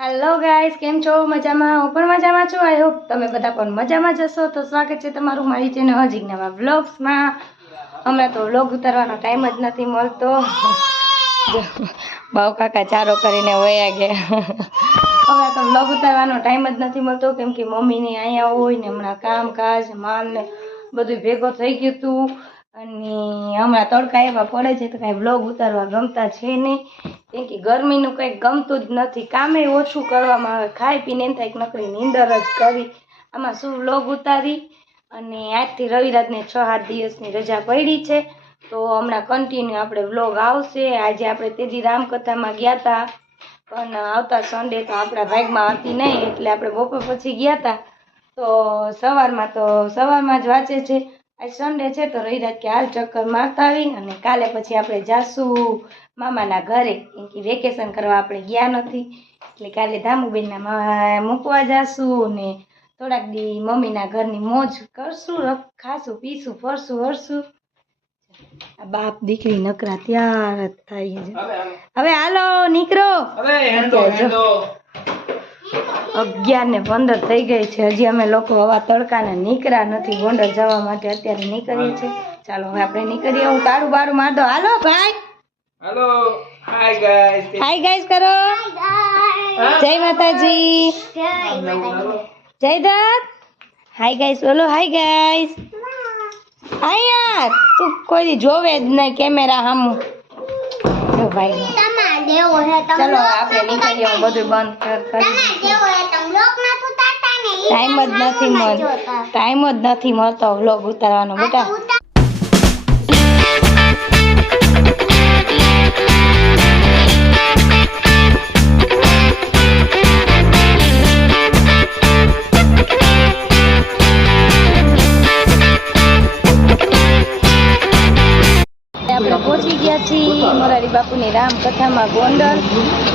Hello guys કેમ છો? મજામાં? હું પણ મજામાં છું. આઈ હોપ તમે બધા પણ મજામાં જશો તો સ્વાગત છે તમારું મારી ચેનલ ને નવા વ્લોગ્સમાં હમણાં તો વ્લોગ ઉતારવાનો ટાઈમ જ નથી મળતો. બાવ કાકા ચારો કરીને વયા ગયા. હમણાં તો વ્લોગ ઉતારવાનો ટાઈમ જ નથી મળતો. કેમ કે મમ્મીની અહીંયા હોય ને હમણાં કામકાજ માલ ને બધું ભેગો થઈ ગયું હતું. અને હમણાં તડકા એવા પડે છે તો કાંઈ વ્લોગ ઉતારવા ગમતા છે નહીં. કેમ કે ગરમીનું કંઈક ગમતું જ નથી. કામે ઓછું કરવામાં આવે. ખાઈ પીને એમ થાય કે નકરી નીંદર જ કરી આમાં શું વ્લોગ ઉતારી? અને આજથી રવિ રાતને છ સાત દિવસની રજા પડી છે. તો હમણાં કન્ટિન્યુ આપણે વ્લોગ આવશે. આજે આપણે તેજી રામકથામાં ગયા હતા પણ આવતા સન્ડે તો આપણા ભાગમાં હતી નહીં. એટલે આપણે બપોર પછી ગયા હતા તો સવારમાં તો સવારમાં જ વાંચે છે. આજ સન્ડે છે તો રહી રાત કે હાલ ચક્કર મારતા આવી અને કાલે પછી આપણે જાશું મામાના ઘરે. કેમ કે વેકેશન કરવા આપણે ગયા નથી. એટલે કાલે ધામુબેનના મૂકવા જાશું ને થોડાક દી મમ્મીના ઘરની મોજ કરશું ખાશું પીશું ફરશું હરશું. આ બાપ દીકરી નકરા ત્યાર થાય હવે હાલો. નીકળો. અગિયાર ને પંદર થઈ ગઈ છે. હજી અમે લોકો હવા તડકાને નીકળ્યા નથી. ગોંડલ જવા માટે અત્યારે નીકળીએ છીએ. ચાલો હવે આપણે નીકળીએ. હું તારું બારું માર દો હાલો ભાઈ. હાલો. હાય ગાઈસ હાય ગાઈસ કરો. જય માતાજી. જય દત્ત. હાય ગાઈસ બોલો. હાય ગાઈસ અહીંયા તું કોઈ જોવે જ નહીં કેમેરા સામું હે ભાઈ ચલો આપણે નીકળીએ હું બધું બંધ કર કરી ટાઈમ જ નથી મળતો. ટાઈમ જ નથી મળતો વ્લોગ ઉતારવાનો બેટા. બાપુની રામકથામાં ગોંડલ,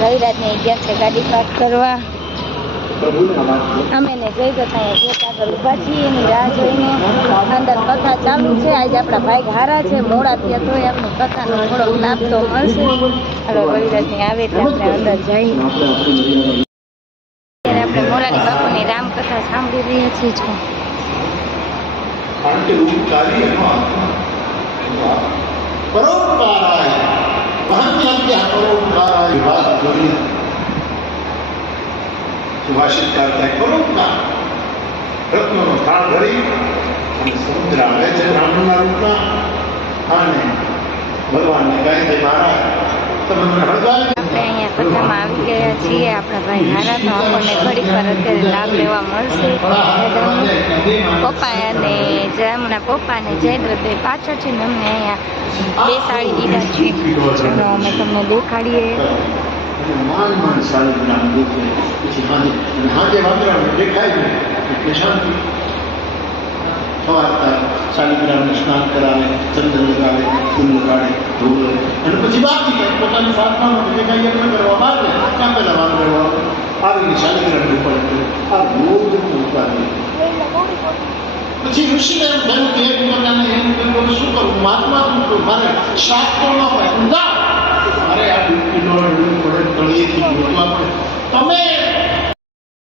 રવિરાજને ગયા છે ગાડી પાર્ક કરવા. અમે ને જઈ તો આગળ ઊભા છીએ, એની રાહ જોઈને અંદર કથા ચાલુ છે. આજે આપણા ભાઈ હારા છે, મોડા ત્યાં તો આપણે કથાનો થોડોક લાભ તો મળશે. હવે રવિરાજની આવે એટલે આપણે અંદર જઈએ. અત્યારે આપણે મોરારી બાપુની રામકથા સાંભળી રહ્યા છીએ છો કારણ કે રૂપકારી એનો પરોપકારાય. મહાન્યાત્યા પરોપકારાય વાત જોડી સુભાષિત કરતા પરોપકાર રત્નોનો થાળ ભરી અને સમુદ્ર આવે છે બ્રાહ્મણના રૂપમાં. અને ભગવાનને કહે છે, મહારાજ આપણે અહીંયા કથામાં આવી ગયા છીએ, આપણા ભાઈ હારા તો આપણને ઘડીક વાર અત્યારે લાભ લેવા મળશે. પપ્પા અને જમણા પપ્પા અને જયદ્રથભાઈ પાછળ છે ને અમને અહીંયા બેસાડી દીધા છે. તો અમે તમને દેખાડીએ. સવારતા શાલિગ્રામને સ્નાન કરાવે ચંદન લગાવે, ફૂલ લગાડે ધૂળ અને પછી બાકી જાય પોતાની સાધનામાં જે કાંઈ યજ્ઞ કરવા માંગે ત્યાં પહેલાં વાંદરો આવીને શાલિગ્રામને ઉપર કરે આ રોજનું ઉપાધિ પછી ઋષિને એમ થયું કે એક પોતાને એમ કહ્યું શું કરું મહાત્મા શું કરું મારે શાક તો ન હોય ઊંધા મારે આ ડૂબકી દોડવું પડે તળિયેથી ગોતવા પડે. તમે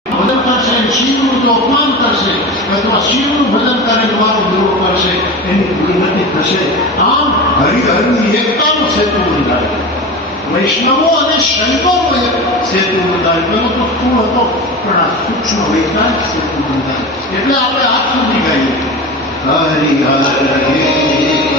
ભજન કરશે શિવનું જો અપમાન કરશે અથવા શિવનું ભજન કરે તમારું દૂર કરશે એની દુર્ગતિ થશે આમ હરિહરની એકતાનું સેતુ બંધાય વૈષ્ણવો અને શંકરોએ સેતુ બંધાવ્યું પેલો તો સ્થૂળ હતો પણ આ સૂક્ષ્મ વૈજ્ઞાનિક સેતુ બંધાય એટલે આપણે હાથ સુધી ગાઈએ હરિહર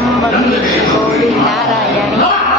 Sambhavi Gauri Narayani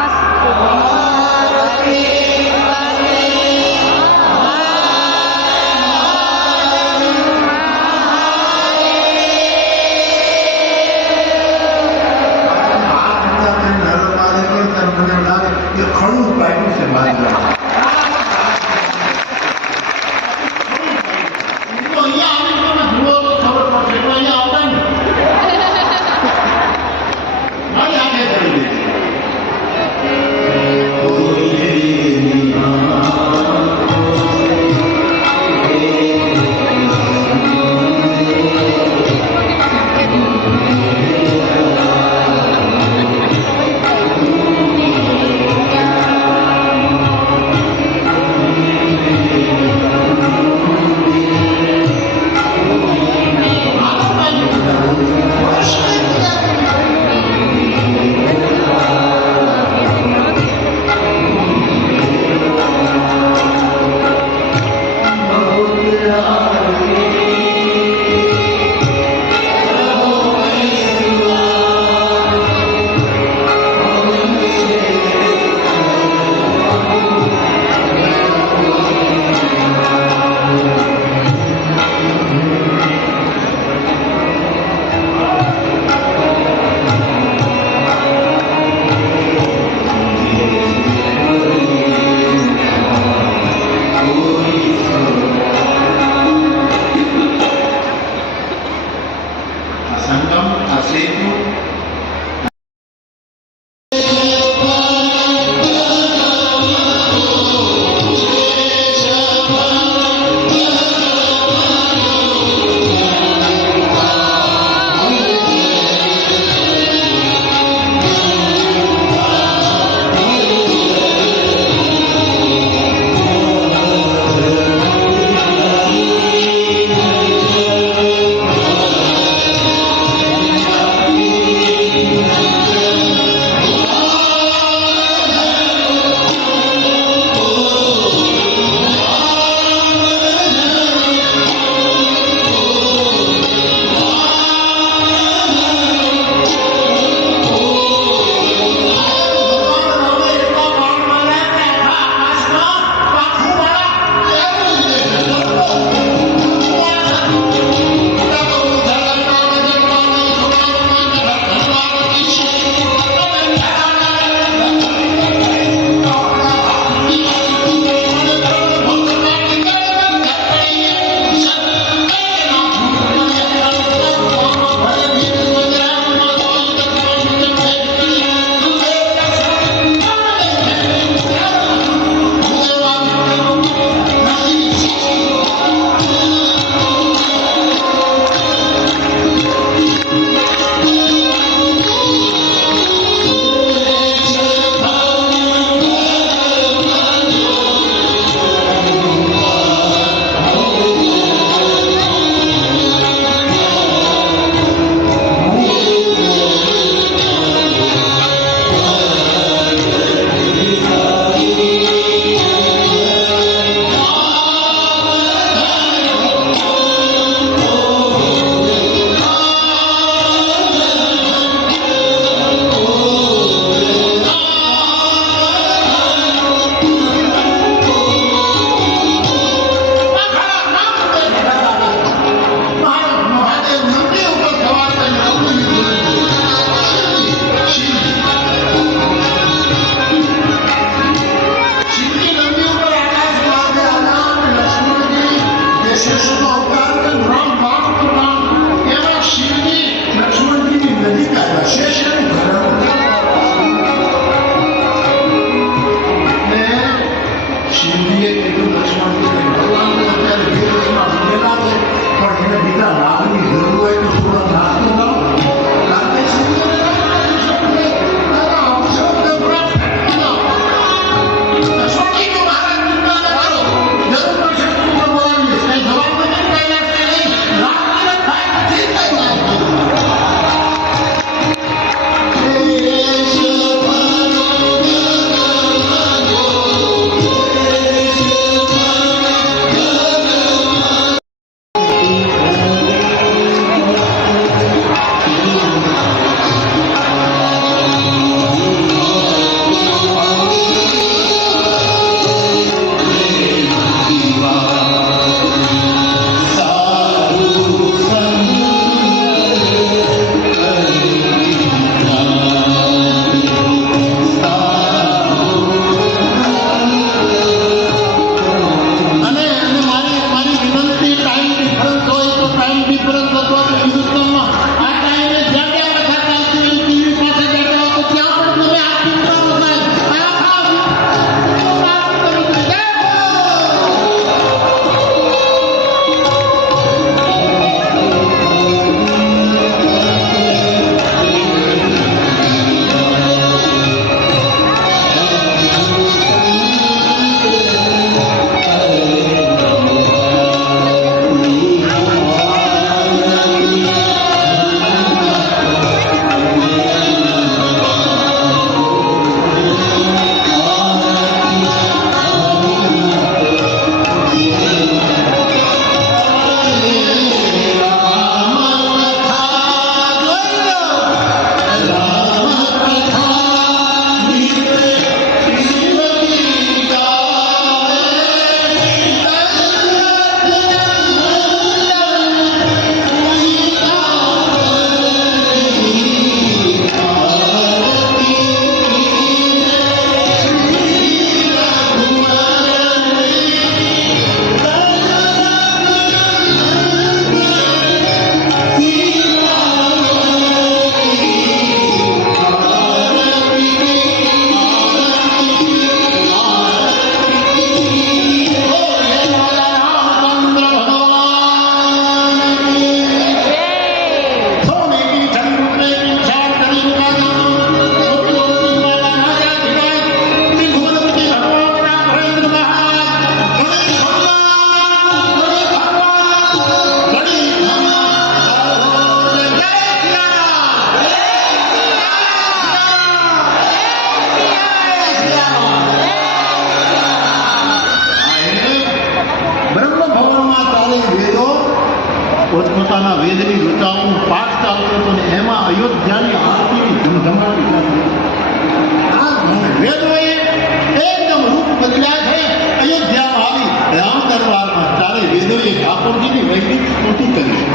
આવી રામ વેદોએ ઠાકોરજીની વૈદિક સ્તુતિ કરી.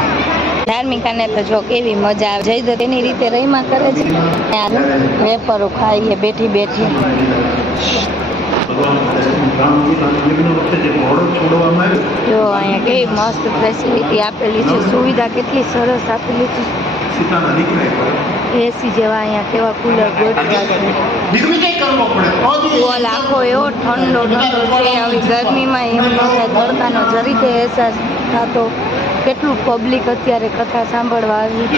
ધાર્મિક અને તો જો કેવી મજા આવે. જયદત્ત એની રીતે રહીમાં કરે છે. આ વેપરો ખાઈએ બેઠી બેઠી. જે અહીંયા કેવી મસ્ત ફેસિલિટી આપેલી છે સુવિધા કેટલી સરસ આપેલી છે. એસી જેવા અહીંયા કેવા કુલર છે. ગોલ આખો એવો ઠંડો ઠંડો છે આવી ગરમીમાં એમ ન થાય તડકાનો જરી અહેસાસ થતો. કેટલું પબ્લિક અત્યારે કથા સાંભળવા આવી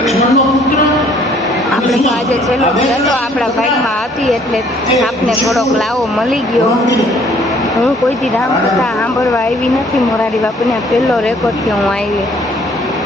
આપણે તો આજે છેલ્લો છેલ્લો આપણા ભાગમાં હતી એટલે આપને થોડોક લાવો મળી ગયો. હું કોઈથી રામકથા સાંભળવા આવી નથી. મોરારી બાપુને પહેલો રેકોર્ડથી હું આવી.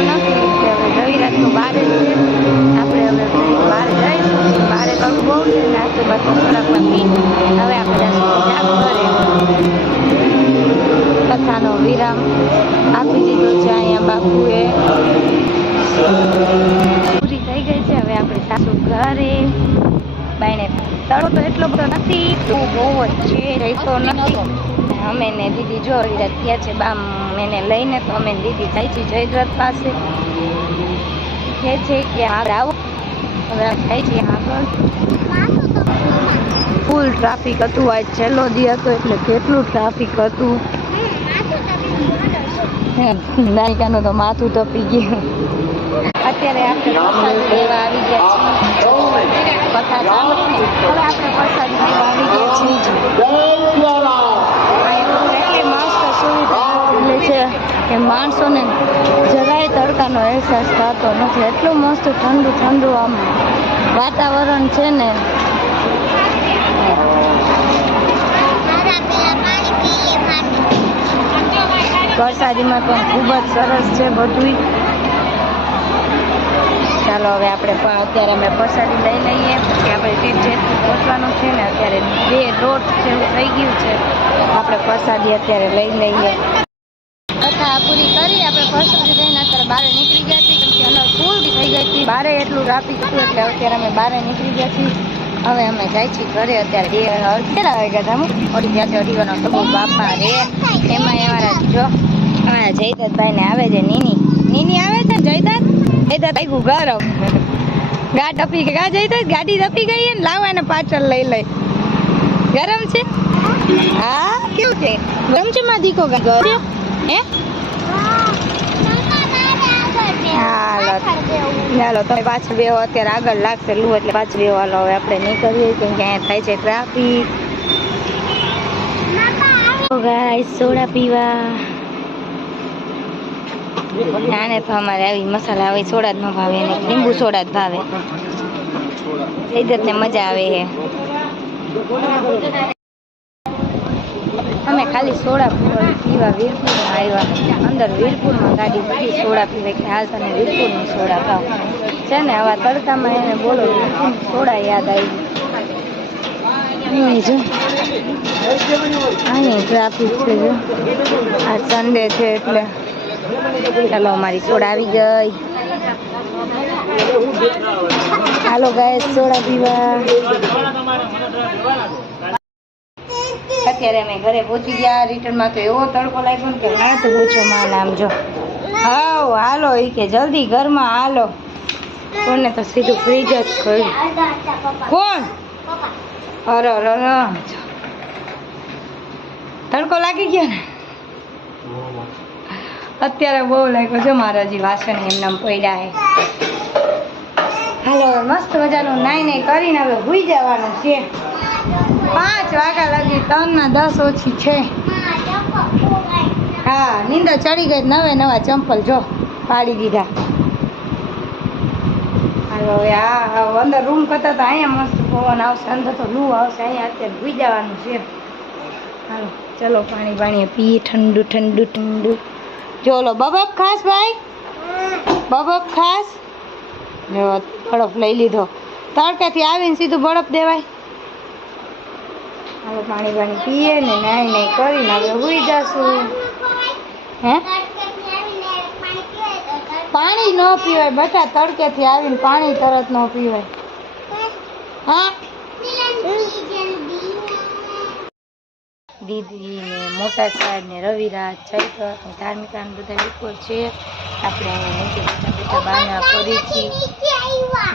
એટલે હવે રવિરાતનું બહાર છે. આપણે હવે બહાર જઈશું. બારે કડું બહુ છે નાસ્તો બાસ્તો ખોરાકમાં પી હવે આપણે જાપ કરે. કથાનો વિરામ આપી દીધો છે અહીંયા બાપુએ. પૂરી થઈ ગઈ છે. હવે આપણે સાસુ ઘરે. બાયણે તળો તો એટલો બધો નથી. તો બહુ જ છે રહેતો નથી. અમે ને દીદી જો રહ્યા છે બા એને લઈને તો અમે દીદી જાય છે જયદ્રથ પાસે. કહે છે કે આગળ આવો. હવે જાય છે આગળ. ફૂલ ટ્રાફિક હતું આજ છેલ્લો દી હતો એટલે કેટલું ટ્રાફિક હતું. નાયકાનું તો માથું તપી ગયું. અત્યારે આપણે પ્રસાદ લેવા આવી ગયા છીએ. કથા સાંભળીને હવે આપણે પ્રસાદ લેવા આવી ગયા છીએ. છે કે માણસોને જરાય તડકાનો અહેસાસ થતો નથી. એટલું મસ્ત ઠંડુ ઠંડુ આમ વાતાવરણ છે ને. પ્રસાદીમાં પણ ખૂબ જ સરસ છે બધું ચાલો હવે આપણે પણ અત્યારે અમે પ્રસાદી લઈ લઈએ. પછી આપણે જેટલું પહોંચવાનું છે ને, અત્યારે બે દોઢ જેવું થઈ ગયું છે. આપણે પ્રસાદી અત્યારે લઈ લઈએ. કથા પૂરી કરી, આપણે પ્રસાદી લઈને અત્યારે બહાર નીકળી ગયા છીએ, કેમ કે અંદર ફૂલ થઈ ગઈ હતી બારે એટલું ટ્રાફિક હતું, એટલે અત્યારે અમે બહાર નીકળી ગયા છીએ. હવે અમે જાય છીએ ઘરે અત્યારે. બે કેટલા વાગ્યા હતા, હું? અઢી ત્યાંથી અઢી વાનો તો બાપા રે. એમાં અમારા જો, અમારા જયદત્તભાઈ ને આવે છે, નીની. નીની આવે છે જયદત્ત? જયદત્ત આવ્યું ગરમ ગા ટપી ગા જયદત્ત, ગાડી ટપી ગઈ ને લાવવા એને પાછળ લઈ લઈ. ગરમ છે? હા? કેવું છે? ગરમ છે માં દીકો? ગયો હે? ચાલો તમે પાછળ બેહો, અત્યારે આગળ લાગશે લુ, એટલે પાછળ બેહો. હાલો, હવે આપણે નીકળીએ કેમ કે થાય છે ટ્રાફિક સોડા પીવા. આને તો અમારે આવી મસાલા આવે, સોડા જ ન ભાવે, એને લીંબુ સોડા જ ભાવે. ને મજા આવે. છે અમે ખાલી સોડા પીવા વીરપુરમાં આવ્યા. અંદર વીરપુરમાં ગાડી બધી સોડા પીવે કે હાલ તને વીરપુરની સોડા ખાવ છે ને, આવા તડકામાં એને બોલો વીરપુરની સોડા યાદ આવી જો. અહીં ટ્રાફિક છે આ સન્ડે છે એટલે. ચાલો, અમારી સોડા આવી ગઈ. હાલો ગાય સોડા પીવા. અત્યારે અમે ઘરે પહોંચી ગયા. રિટર્નમાં તો એવો તડકો લાગ્યો ને કે હાથ પૂછો માં નામ જો. હાવ, હાલો એ કે જલ્દી ઘરમાં હાલો. કોને તો સીધું ફ્રીજ જ ખોલ્યું કોણ? અરે અરે. તડકો લાગી ગયો ને? અત્યારે બહુ લાગ્યો છે મારા હજી વાસણ એમનામ પડ્યા છે. હાલો, મસ્ત મજાનું નાઈ નાઈ કરીને હવે ભૂઈ જવાનું છે. પાંચ વાગ્યા લગી ત્રણ ના દસ ઓછી છે. હા, નીંદર ચડી ગઈ, નવે નવા ચંપલ જો પાડી દીધા. હવે આ અંદર રૂમ કરતા તો અહીંયા મસ્ત પવન આવશે, અંદર તો લૂ આવશે, અહીંયા અત્યારે ભૂઈ જવાનું છે. હાલો, ચલો, પાણી પાણી પીએ, ઠંડુ ઠંડુ ઠંડુ. જોલો બબક ખાસ ભાઈ? બબક ખાસ? જો બળફ લઈ લીધો. તડકાથી આવીને સીધું બરફ દેવાય. હાલો પાણી પાણી પીએ ને નાઈ નાઈ કરીને હવે હુઈ જશું. હે? પાણી ન પીવાય, બટા તડકેથી આવીને પાણી તરત ન પીવાય. દીદી ને મોટા સાહેબ ને રવિરાજ, ચૈત્ર ને ધાર્મિકા બધા લોકો છે. આપણે નીચે બેઠા બાના કરી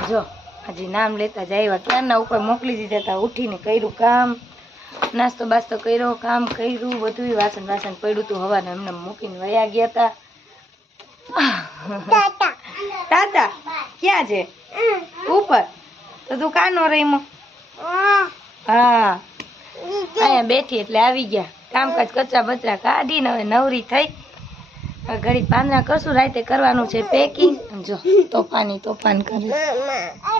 જો હજી નામ લેતા જ આવ્યા. ક્યારના ઉપર મોકલી દીધા હતા ઉઠીને કર્યું કામ. નાસ્તો બાસ્તો કર્યો કામ કર્યું બધું વાસણ વાસણ પડ્યું હતું હવાને એમને મૂકીને વયા ગયા હતા તાતા. ક્યાં છે? ઉપર. તો તું કાનો રહીમો હા. અહીંયા બેઠી એટલે આવી ગયા. કામકાજ કચરા બચરા કાઢીને હવે નવરી થઈ. ઘડી પાંદડા કરશું. રાતે કરવાનું છે પેકિંગ. જો તોફાની તોફાન કરે. હા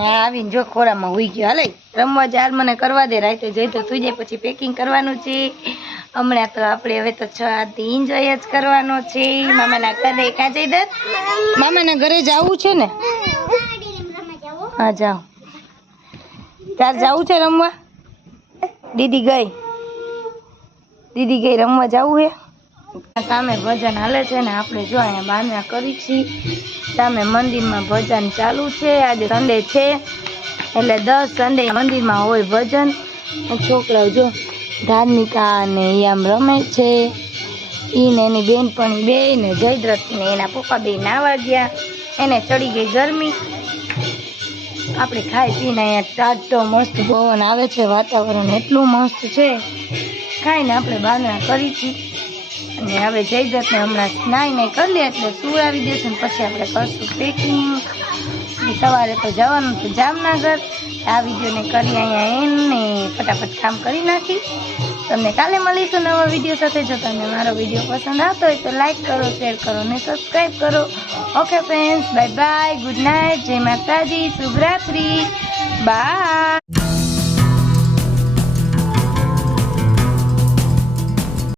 આવીને જો ખોરામાં હુઈ ગયો. હાલે, રમવા જાર મને કરવા દે, રાતે જઈ તો સુઈ જાય, પછી પેકિંગ કરવાનું છે. હમણાં તો આપણે હવે તો છ આથી એન્જોય જ કરવાનો છે. મામાના ઘરે કાં જઈ દે? મામાના ઘરે જવું છે ને? હા, જાઓ. તાર જવું છે રમવા? દીદી ગઈ. દીદી ગઈ રમવા જવું હે? સામે ભજન હાલે છે ને આપણે જો અહીંયા બાંધણા કરી છીએ સામે મંદિરમાં ભજન ચાલુ છે. આજે સન્ડે છે. એટલે દસ સન્ડે મંદિરમાં હોય ભજન. છોકરાઓ જો ધાર્મિકા ને એ આમ રમે છે. ઈ એની બેનપણી બે ને જયદ્રથ ને એના પપ્પા બે નાવા ગયા. એને ચડી ગઈ ગરમી. આપણે ખાઈ પીને અહીંયા ટાટો મસ્ત પવન આવે છે. વાતાવરણ એટલું મસ્ત છે. ખાઈને આપણે બાંધણા કરી છીએ અને હવે જઈ જશે હમણાં સ્નાય નાઈ કરી લે એટલે સુવડાવી દેશું ને પછી આપણે કરશું પેકિંગ સવારે તો જવાનું છે જામનગર. આ વિડીયોને કરી અહીંયા એને ફટાફટ કામ કરી નાખી. તમને કાલે મળીશું નવા વીડિયો સાથે. જો તમને મારો વીડિયો પસંદ આવતો હોય તો લાઈક કરો શેર કરો અને સબસ્ક્રાઈબ કરો. Okay friends bye bye good night જય માતાજી. શુભરાત્રી. બાય